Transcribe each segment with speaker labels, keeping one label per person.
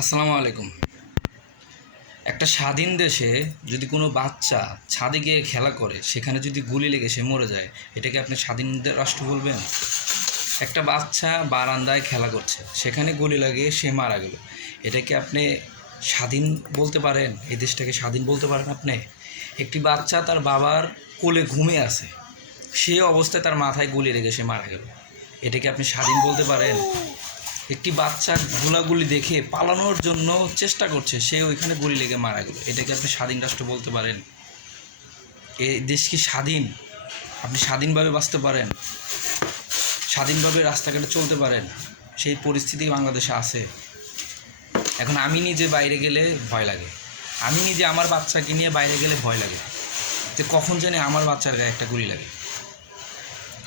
Speaker 1: আসসালামু আলাইকুম। একটা স্বাধীন দেশে যদি কোনো বাচ্চা ছাদে গিয়ে খেলা করে, সেখানে যদি গুলি লেগে সে মরে যায় এটাকে আপনি স্বাধীন রাষ্ট্র বলবেন? একটা বাচ্চা বারান্দায় খেলা করছে, সেখানে গুলি লাগিয়ে সে মারা গেল। এটাকে আপনি স্বাধীন বলতে পারেন? এই দেশটাকে স্বাধীন বলতে পারেন আপনি? একটি বাচ্চা তার বাবার কোলে ঘুমিয়ে আছে, সে অবস্থায় তার মাথায় গুলি লেগে সে মারা গেল। এটাকে আপনি স্বাধীন বলতে পারেন? একটি বাচ্চা গুলাগুলি দেখে পালানোর জন্য চেষ্টা করছে। সে ওইখানে গুলি লেগে মারা গেল। এটাকে আপনি স্বাধীন রাষ্ট্র বলতে পারেন। এই দেশ কি স্বাধীন? আপনি স্বাধীনভাবে বাঁচতে পারেন। স্বাধীনভাবে রাস্তাঘাটে চলতে পারেন। সেই পরিস্থিতি বাংলাদেশে আছে। এখন আমি নিজে বাইরে গেলে ভয় লাগে। আমি নিজে আমার বাচ্চাকে নিয়ে বাইরে গেলে ভয় লাগে। যে কখন জানি আমার বাচ্চার গায়ে একটা গুলি লাগে।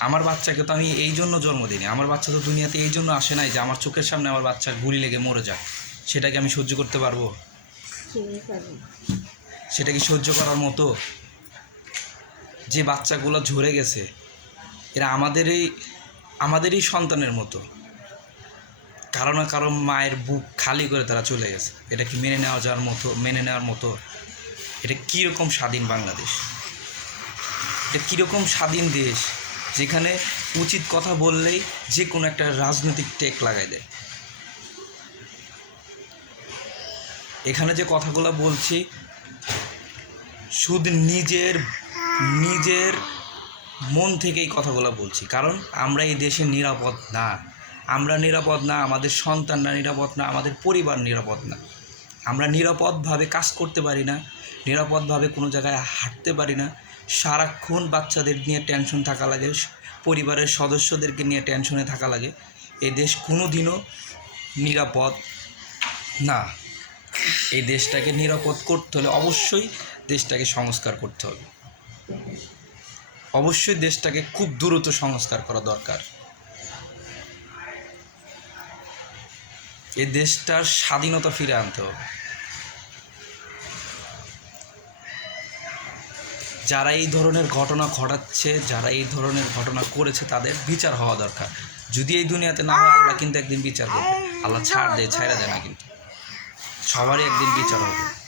Speaker 1: আমার বাচ্চাকে তো আমি এই জন্য জন্ম দিইনি। আমার বাচ্চা তো দুনিয়াতে এই জন্য আসে নাই যে আমার চোখের সামনে আমার বাচ্চার গুলি লেগে মরে যায় সেটাকে আমি সহ্য করতে পারব? সেটা কি সহ্য করার মতো? যে বাচ্চাগুলো ঝরে গেছে, এরা আমাদেরই আমাদেরই সন্তানের মতো। কারও না কারও মায়ের বুক খালি করে তারা চলে গেছে। এটা কি মেনে নেওয়া যাওয়ার মতো, মেনে নেওয়ার মতো? এটা কীরকম স্বাধীন বাংলাদেশ? এটা কীরকম স্বাধীন দেশ? যেখানে উচিত কথা বললেই যে কোনো একটা রাজনৈতিক টেক লাগাই দেয়। এখানে যে কথাগুলো বলছি, শুধু নিজের নিজের মন থেকে এই কথাগুলো বলছি। কারণ আমরা এই দেশে নিরাপদ না। আমরা নিরাপদ না, আমাদের সন্তানরা নিরাপদ না, আমাদের পরিবার নিরাপদ না। আমরা নিরাপদভাবে কাজ করতে পারি না, নিরাপদভাবে কোনো জায়গায় হাঁটতে পারি না। সারাক্ষণ বাচ্চাদের নিয়ে টেনশন থাকা লাগে, পরিবারের সদস্যদেরকে নিয়ে টেনশনে থাকা লাগে। এ দেশ কোনো দিনও নিরাপদ না। এই দেশটাকে নিরাপদ করতে হলে অবশ্যই দেশটাকে সংস্কার করতে হবে। অবশ্যই দেশটাকে খুব দ্রুত সংস্কার করা দরকার। এ দেশটার স্বাধীনতা ফিরে আনতে হবে। যারা এই ধরনের ঘটনা ঘটাচ্ছে, যারা এই ধরনের ঘটনা করেছে, তাদের বিচার হওয়া দরকার। যদি এই দুনিয়াতে না হয়, আল্লাহ কিন্তু একদিন বিচার করবে। আল্লাহ ছাড় দেয় ছাড়া দেয় না কিন্তু। সবারই একদিন বিচার হবে।